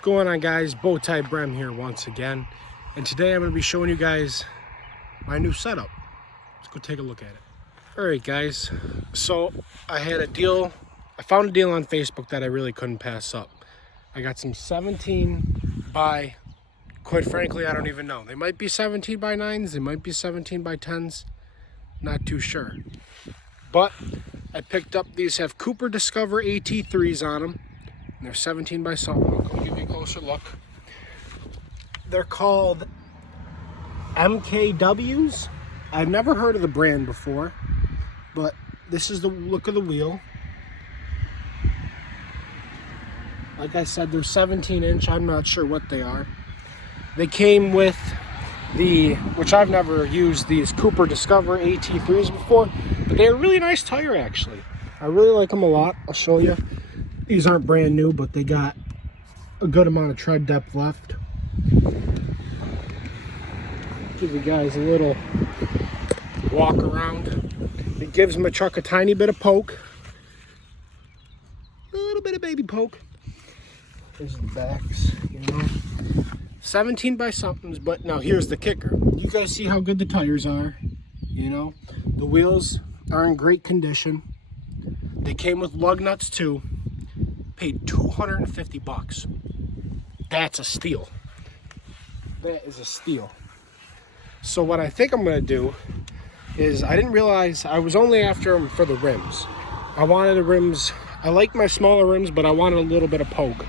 What's going on, guys? BowtieBrem's here once again, and today I'm going to be showing you guys my new setup. Let's go take a look at it. Alright guys, so I found a deal on Facebook that I really couldn't pass up. I got some 17 by, quite frankly, I don't even know. They might be 17 by 9s, they might be 17 by 10s, not too sure. But I picked up these, have Cooper Discover AT3s on them. And they're 17 by something. I'll go give you a closer look. They're called MKWs. I've never heard of the brand before, but this is the look of the wheel. Like I said, they're 17-inch. I'm not sure what they are. They came with which I've never used, these Cooper Discover AT3s before, but they're a really nice tire actually. I really like them a lot. I'll show you. These aren't brand new, but they got a good amount of tread depth left. Give you guys a little walk around. It gives my truck a tiny bit of poke. A little bit of baby poke. There's the backs, you know. 17 by somethings, but now here's the kicker. You guys see how good the tires are, you know. The wheels are in great condition. They came with lug nuts too. Paid $250. That's a steal. That is a steal. So what I think I'm gonna do is, I didn't realize I was only after them for the rims. I wanted the rims, I like my smaller rims, but I wanted a little bit of poke.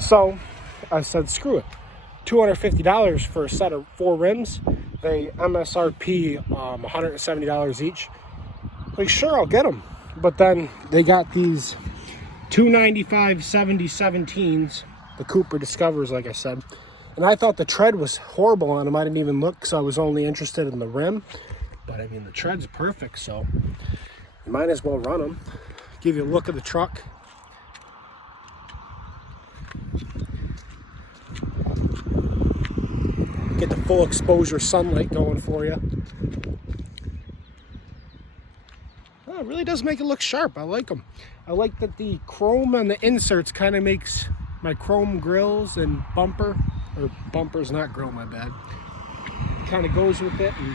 So I said, screw it. $250 for a set of 4 rims. They MSRP $170 each. Like, sure, I'll get them. But then they got these $295 17s, the Cooper Discovers, like I said, and I thought the tread was horrible on them. I didn't even look, because I was only interested in the rim. But I mean, the tread's perfect, so you might as well run them. Give you a look of the truck. Get the full exposure sunlight going for you. Oh, it really does make it look sharp. I like them. I like that the chrome on the inserts kind of makes my chrome grills and bumper, or bumper's not grill, my bad, kind of goes with it. And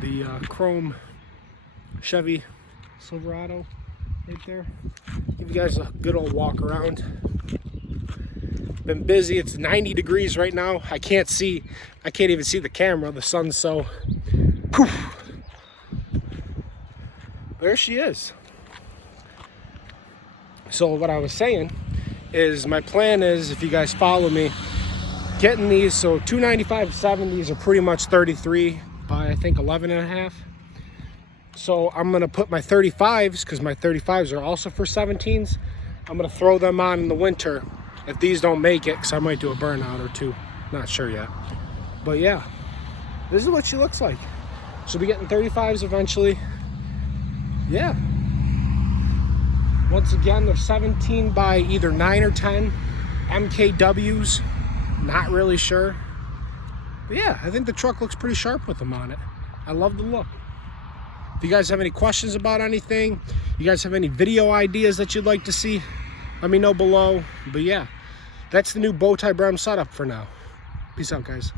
the chrome Chevy Silverado right there. Give you guys a good old walk around. Been busy. It's 90 degrees right now. I can't even see the camera. The sun's so poof. There she is. So what I was saying is, my plan is, if you guys follow me, getting these, so 295 70s are pretty much 33 by, I think, 11.5. So I'm gonna put my 35s, because my 35s are also for 17s. I'm gonna throw them on in the winter if these don't make it, because I might do a burnout or two. Not sure yet. But yeah, this is what she looks like. She'll be getting 35s eventually. Yeah. Once again, they're 17 by either 9 or 10. MKWs, not really sure. But yeah, I think the truck looks pretty sharp with them on it. I love the look. If you guys have any questions about anything, you guys have any video ideas that you'd like to see, let me know below. But yeah, that's the new BowtieBrem's setup for now. Peace out, guys.